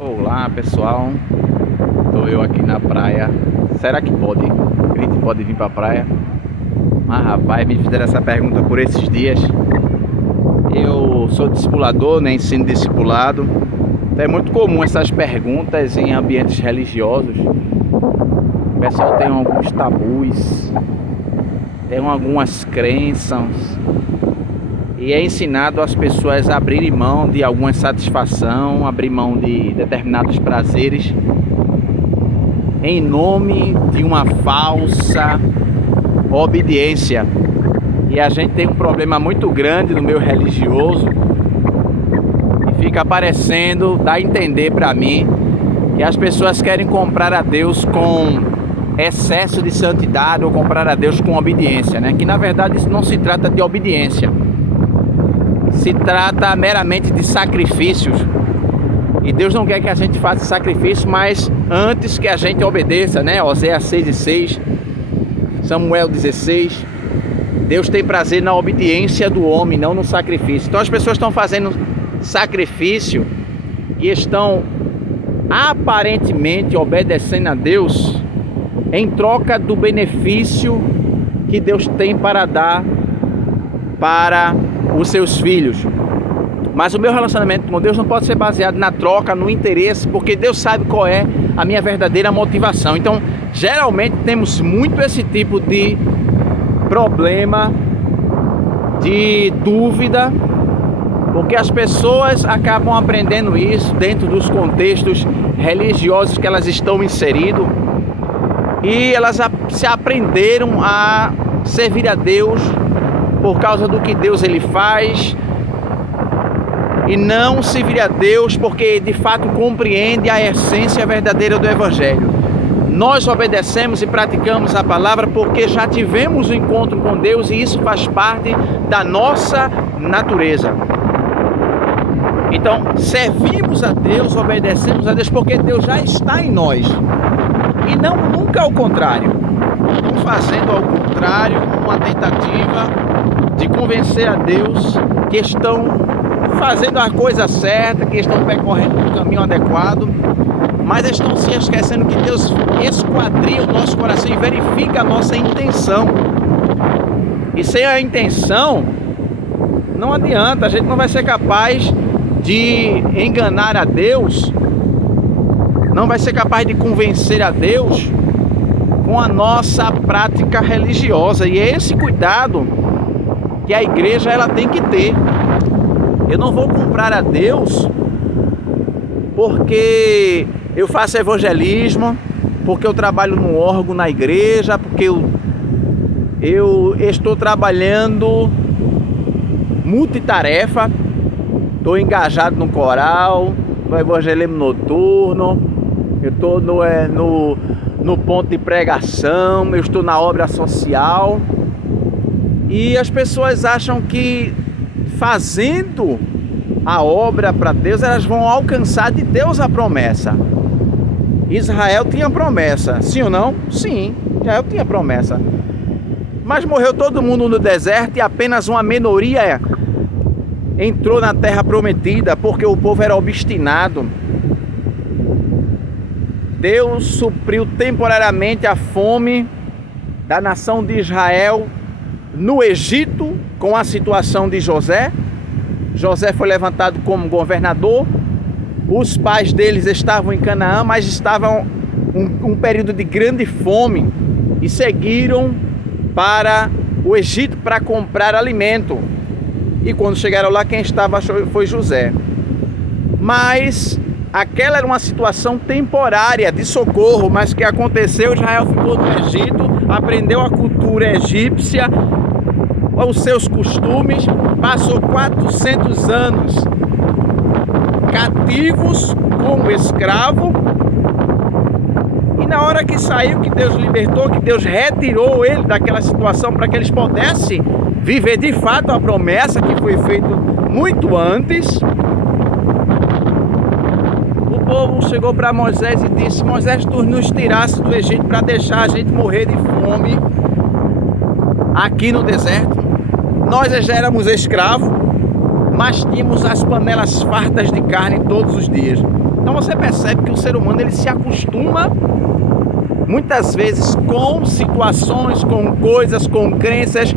Olá pessoal, estou eu aqui na praia. Será que pode? Crente pode vir pra praia? Mas rapaz, me fizeram essa pergunta por esses dias. Eu sou discipulador, né? Ensino discipulado. Então é muito comum essas perguntas em ambientes religiosos. O pessoal tem alguns tabus, tem algumas crenças. E é ensinado às pessoas a abrirem mão de alguma satisfação, abrir mão de determinados prazeres, em nome de uma falsa obediência. E a gente tem um problema muito grande no meio religioso, e fica aparecendo, dá a entender para mim, que as pessoas querem comprar a Deus com excesso de santidade ou comprar a Deus com obediência, né? Que na verdade isso não se trata de obediência. Se trata meramente de sacrifícios. E Deus não quer que a gente faça sacrifício, mas antes que a gente obedeça, né? Oséias 6:6, Samuel 16. Deus tem prazer na obediência do homem, não no sacrifício. Então as pessoas estão fazendo sacrifício e estão aparentemente obedecendo a Deus em troca do benefício que Deus tem para dar para os seus filhos. Mas o meu relacionamento com Deus não pode ser baseado na troca, no interesse, porque Deus sabe qual é a minha verdadeira motivação. Então, geralmente temos muito esse tipo de problema, de dúvida, porque as pessoas acabam aprendendo isso dentro dos contextos religiosos que elas estão inseridas, e elas se aprenderam a servir a Deus por causa do que Deus ele faz, e não servir a Deus porque de fato compreende a essência verdadeira do Evangelho. Nós obedecemos e praticamos a palavra porque já tivemos um encontro com Deus, e isso faz parte da nossa natureza. Então, servimos a Deus, obedecemos a Deus porque Deus já está em nós, e não nunca ao contrário. Não fazendo ao contrário, uma tentativa de convencer a Deus que estão fazendo a coisa certa, que estão percorrendo o caminho adequado, mas estão se esquecendo que Deus esquadria o nosso coração e verifica a nossa intenção. E sem a intenção, não adianta, a gente não vai ser capaz de enganar a Deus, não vai ser capaz de convencer a Deus com a nossa prática religiosa. E é esse cuidado que a igreja ela tem que ter. Eu não vou comprar a Deus porque eu faço evangelismo, porque eu trabalho no órgão na igreja, porque eu estou trabalhando multitarefa, estou engajado no coral, no evangelismo noturno, eu estou no ponto de pregação, eu estou na obra social. E as pessoas acham que fazendo a obra para Deus, elas vão alcançar de Deus a promessa. Israel tinha promessa, sim ou não? Sim, Israel tinha promessa. Mas morreu todo mundo no deserto e apenas uma minoria entrou na terra prometida, porque o povo era obstinado. Deus supriu temporariamente a fome da nação de Israel no Egito, com a situação de José. José foi levantado como governador. Os pais deles estavam em Canaã, mas estavam um período de grande fome, e seguiram para o Egito para comprar alimento. E quando chegaram lá, quem estava foi José. Mas aquela era uma situação temporária de socorro. Mas o que aconteceu? Israel ficou no Egito, aprendeu a cultura egípcia, os seus costumes, passou 400 anos cativos como escravo, e na hora que saiu, que Deus libertou, que Deus retirou ele daquela situação para que eles pudessem viver de fato a promessa que foi feita muito antes, o povo chegou para Moisés e disse: Moisés, tu nos tirasse do Egito para deixar a gente morrer de fome aqui no deserto. Nós já éramos escravos, mas tínhamos as panelas fartas de carne todos os dias. Então você percebe que o ser humano ele se acostuma muitas vezes com situações, com coisas, com crenças,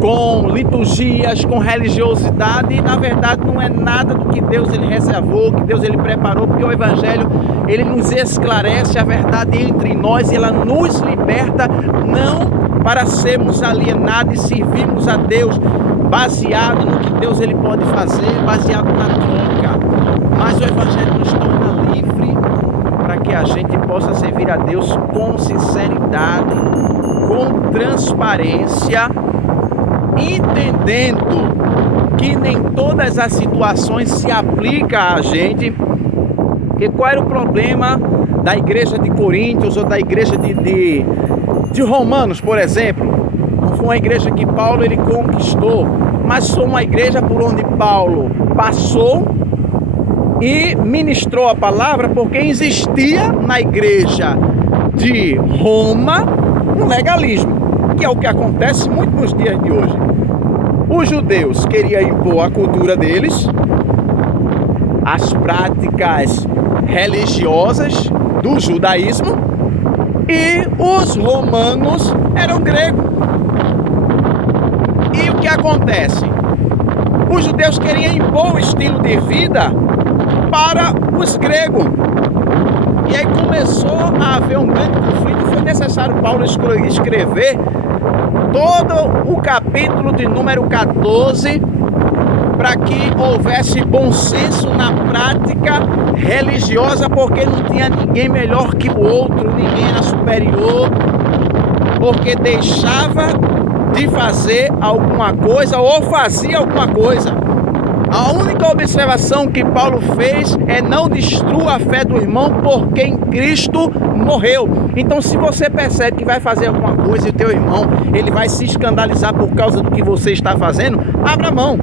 com liturgias, com religiosidade, e na verdade não é nada do que Deus ele reservou, que Deus ele preparou, porque o Evangelho ele nos esclarece a verdade entre nós e ela nos liberta, não para sermos alienados e servirmos a Deus baseado no que Deus ele pode fazer, baseado na troca, mas o Evangelho nos torna livre para que a gente possa servir a Deus com sinceridade, com transparência, entendendo que nem todas as situações se aplicam a gente. Porque qual era o problema da igreja de Coríntios ou da igreja de Romanos, por exemplo? Não foi uma igreja que Paulo ele conquistou, mas foi uma igreja por onde Paulo passou e ministrou a palavra, porque existia na igreja de Roma um legalismo, que é o que acontece muito nos dias de hoje. Os judeus queriam impor a cultura deles, as práticas religiosas do judaísmo, e os romanos eram gregos. E o que acontece? Os judeus queriam impor o estilo de vida para os gregos. E aí começou a haver um grande conflito. Foi necessário Paulo escrever todo o capítulo de número 14 para que houvesse bom senso na prática religiosa, porque não tinha ninguém melhor que o outro, ninguém era superior, porque deixava de fazer alguma coisa ou fazia alguma coisa. A única observação que Paulo fez é: não destrua a fé do irmão, por quem Cristo morreu. Então, se você percebe que vai fazer alguma coisa e o teu irmão ele vai se escandalizar por causa do que você está fazendo, abra mão.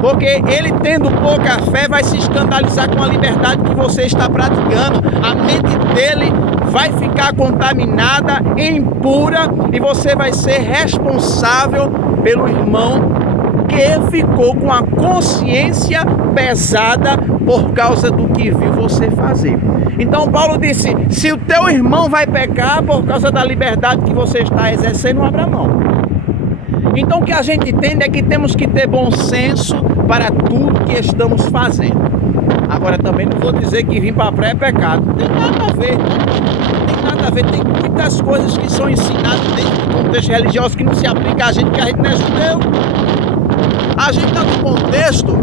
Porque ele, tendo pouca fé, vai se escandalizar com a liberdade que você está praticando. A mente dele vai ficar contaminada, impura, e você vai ser responsável pelo irmão que ficou com a consciência pesada por causa do que viu você fazer. Então Paulo disse: se o teu irmão vai pecar por causa da liberdade que você está exercendo, abra mão. Então o que a gente entende é que temos que ter bom senso para tudo que estamos fazendo. Agora também não vou dizer que vir para a praia é pecado. Não tem nada a ver. Não tem nada a ver. Tem muitas coisas que são ensinadas dentro do contexto religioso que não se aplica a gente, porque a gente não é judeu. A gente está num contexto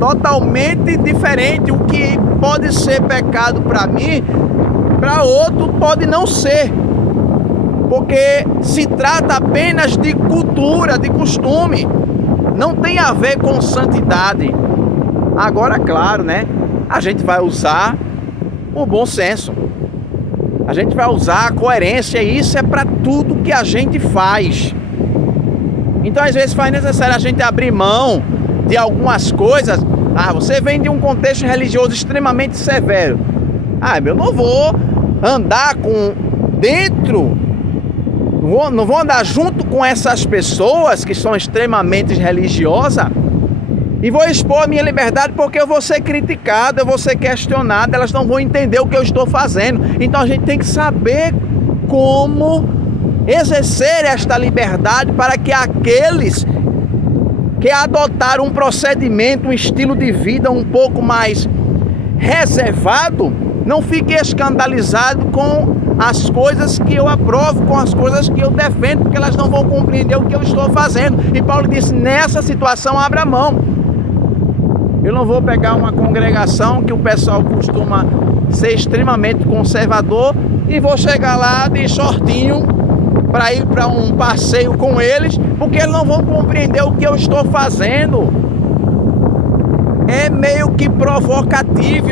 totalmente diferente. O que pode ser pecado para mim, para outro pode não ser. Porque se trata apenas de cultura, de costume. Não tem a ver com santidade. Agora, claro, né? A gente vai usar o bom senso. A gente vai usar a coerência. E isso é para tudo que a gente faz. Então, às vezes, faz necessário a gente abrir mão de algumas coisas. Você vem de um contexto religioso extremamente severo. Eu não vou andar não vou andar junto com essas pessoas que são extremamente religiosas e vou expor a minha liberdade, porque eu vou ser criticado, eu vou ser questionado, elas não vão entender o que eu estou fazendo. Então a gente tem que saber como exercer esta liberdade para que aqueles que adotaram um procedimento, um estilo de vida um pouco mais reservado, não fiquem escandalizados com as coisas que eu aprovo, com as coisas que eu defendo, porque elas não vão compreender o que eu estou fazendo. E Paulo disse: nessa situação, abra mão. Eu não vou pegar uma congregação que o pessoal costuma ser extremamente conservador e vou chegar lá de shortinho para ir para um passeio com eles, porque eles não vão compreender o que eu estou fazendo. É meio que provocativo.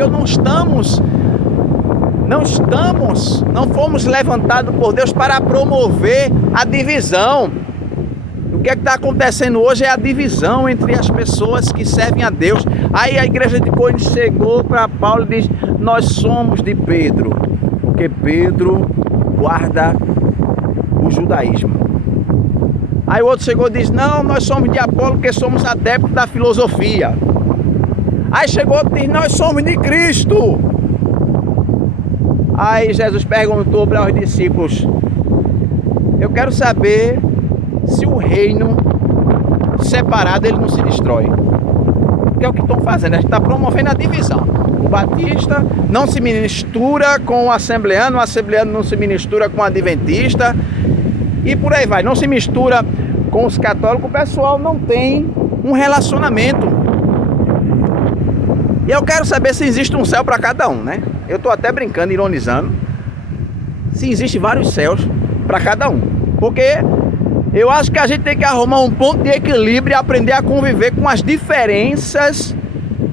Não fomos levantados por Deus para promover a divisão. O que está acontecendo hoje é a divisão entre as pessoas que servem a Deus. Aí a igreja de Corinto chegou para Paulo e diz: nós somos de Pedro, porque Pedro guarda o judaísmo. Aí o outro chegou e diz: não, nós somos de Apolo, porque somos adeptos da filosofia. Aí chegou outro e diz: nós somos de Cristo, Aí Jesus perguntou para os discípulos: eu quero saber se o reino separado ele não se destrói. Que é o que estão fazendo, a gente está promovendo a divisão. O batista não se mistura com o assembleano não se mistura com o adventista, e por aí vai, não se mistura com os católicos. O pessoal não tem um relacionamento. E eu quero saber se existe um céu para cada um, né? Eu estou até brincando, ironizando, se existe vários céus para cada um, porque eu acho que a gente tem que arrumar um ponto de equilíbrio e aprender a conviver com as diferenças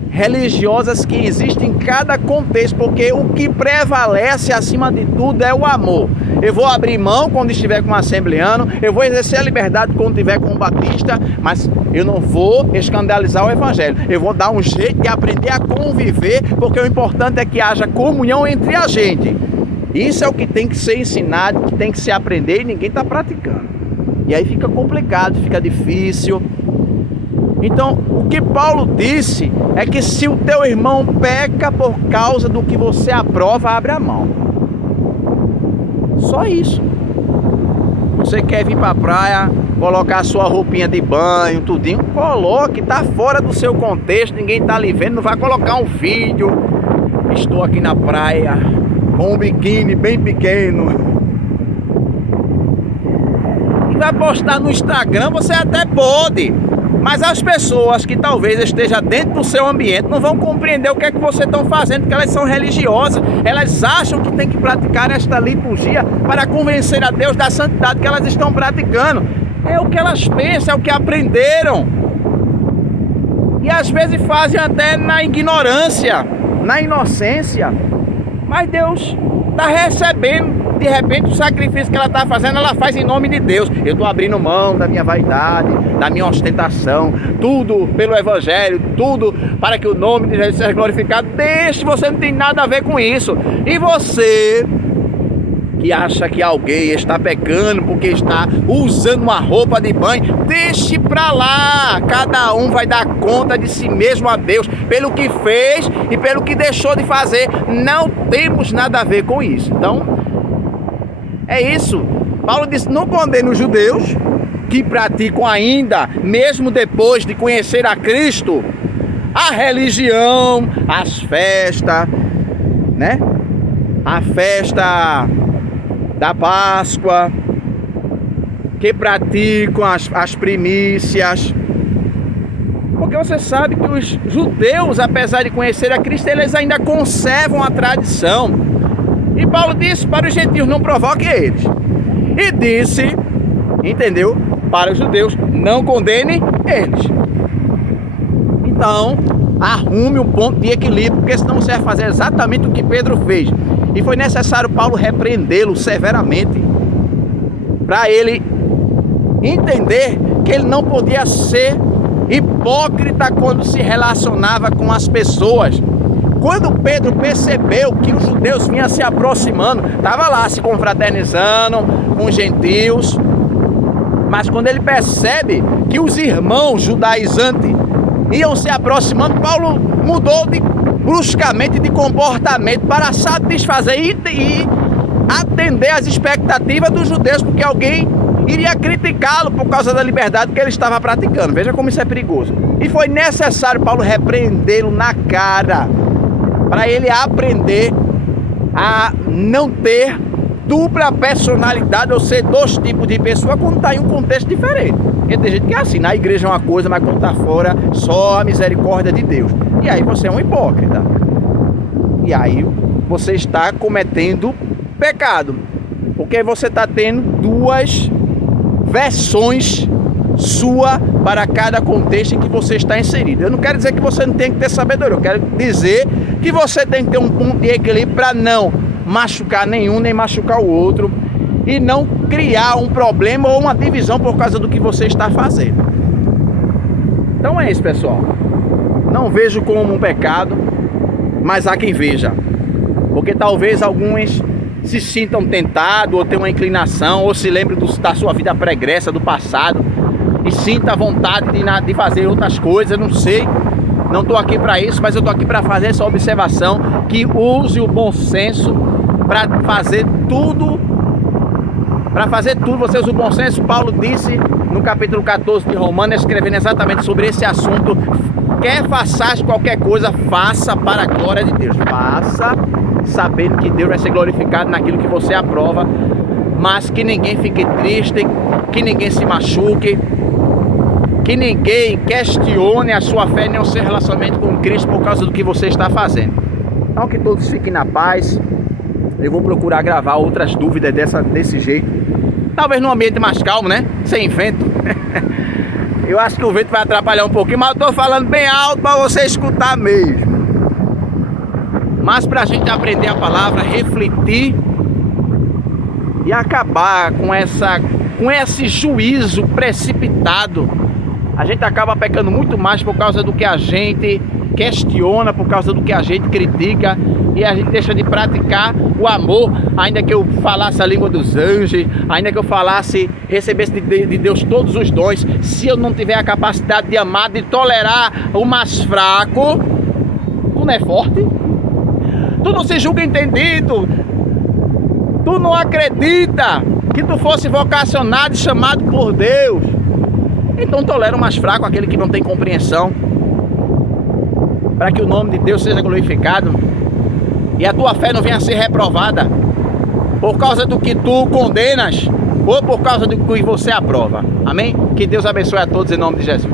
religiosas que existem em cada contexto, porque o que prevalece acima de tudo é o amor. Eu vou abrir mão quando estiver com um assembleano, eu vou exercer a liberdade quando estiver com um batista, mas eu não vou escandalizar o evangelho. Eu vou dar um jeito de aprender a conviver, porque o importante é que haja comunhão entre a gente. Isso é o que tem que ser ensinado, que tem que se aprender, e ninguém está praticando. E aí fica complicado, fica difícil. Então, o que Paulo disse é que se o teu irmão peca por causa do que você aprova, abre a mão. Só isso. Você quer vir para a praia, colocar a sua roupinha de banho, tudinho, coloque, tá fora do seu contexto, ninguém tá lhe vendo, não vai colocar um vídeo. Estou aqui na praia com um biquíni bem pequeno. E vai postar no Instagram, você até pode. Mas as pessoas que talvez estejam dentro do seu ambiente não vão compreender o que é que vocês estão fazendo, porque elas são religiosas. Elas acham que tem que praticar esta liturgia para convencer a Deus da santidade que elas estão praticando. É o que elas pensam, é o que aprenderam. E às vezes fazem até na ignorância, na inocência. Mas Deus está recebendo. De repente o sacrifício que ela está fazendo, ela faz em nome de Deus. Eu estou abrindo mão da minha vaidade, da minha ostentação, tudo pelo evangelho, tudo para que o nome de Jesus seja glorificado. Deixe, você não tem nada a ver com isso. E você que acha que alguém está pecando porque está usando uma roupa de banho, deixe para lá. Cada um vai dar conta de si mesmo a Deus pelo que fez e pelo que deixou de fazer. Não temos nada a ver com isso. Então é isso. Paulo disse: não condene os judeus que praticam ainda, mesmo depois de conhecer a Cristo, a religião, as festas, né? A festa da Páscoa, que praticam as primícias. Porque você sabe que os judeus, apesar de conhecer a Cristo, eles ainda conservam a tradição. E Paulo disse para os gentios: não provoquem eles. E disse, entendeu? Para os judeus: não condene eles. Então, arrume um ponto de equilíbrio, porque senão você vai fazer exatamente o que Pedro fez. E foi necessário Paulo repreendê-lo severamente, para ele entender que ele não podia ser hipócrita quando se relacionava com as pessoas. Quando Pedro percebeu que os judeus vinham se aproximando, estava lá se confraternizando com os gentios, mas quando ele percebe que os irmãos judaizantes iam se aproximando, Paulo mudou bruscamente de comportamento para satisfazer e atender às expectativas dos judeus, porque alguém iria criticá-lo por causa da liberdade que ele estava praticando. Veja como isso é perigoso. E foi necessário Paulo repreendê-lo na cara, para ele aprender a não ter dupla personalidade, ou ser dois tipos de pessoa quando está em um contexto diferente. Porque tem gente que é assim, na igreja é uma coisa, mas quando está fora, só a misericórdia de Deus. E aí você é um hipócrita. E aí você está cometendo pecado, porque você está tendo duas versões sua para cada contexto em que você está inserido. Eu não quero dizer que você não tem que ter sabedoria, eu quero dizer que você tem que ter um ponto de equilíbrio para não machucar nenhum nem machucar o outro, e não criar um problema ou uma divisão por causa do que você está fazendo. Então é isso, pessoal. Não vejo como um pecado, mas há quem veja, porque talvez alguns se sintam tentados, ou tenham uma inclinação, ou se lembrem da sua vida pregressa, do passado, e sinta vontade de fazer outras coisas. Não sei, não estou aqui para isso, mas eu estou aqui para fazer essa observação, que use o bom senso para fazer tudo, você usa o bom senso. Paulo disse no capítulo 14 de Romanos, escrevendo exatamente sobre esse assunto: quer faças qualquer coisa, faça para a glória de Deus. Faça sabendo que Deus vai ser glorificado naquilo que você aprova, mas que ninguém fique triste, que ninguém se machuque, que ninguém questione a sua fé nem o seu relacionamento com Cristo por causa do que você está fazendo. Então que todos fiquem na paz. Eu vou procurar gravar outras dúvidas desse jeito, talvez num ambiente mais calmo, né? Sem vento. Eu acho que o vento vai atrapalhar um pouquinho, mas eu estou falando bem alto para você escutar mesmo. Mas para a gente aprender a palavra, refletir e acabar com esse juízo precipitado, a gente acaba pecando muito mais por causa do que a gente questiona, por causa do que a gente critica, e a gente deixa de praticar o amor. Ainda que eu falasse a língua dos anjos, ainda que eu recebesse de Deus todos os dons, se eu não tiver a capacidade de amar, de tolerar o mais fraco, tu não é forte, tu não se julga entendido, tu não acredita que tu fosse vocacionado e chamado por Deus. Então tolera o mais fraco, aquele que não tem compreensão, para que o nome de Deus seja glorificado e a tua fé não venha a ser reprovada por causa do que tu condenas ou por causa do que você aprova. Amém? Que Deus abençoe a todos em nome de Jesus.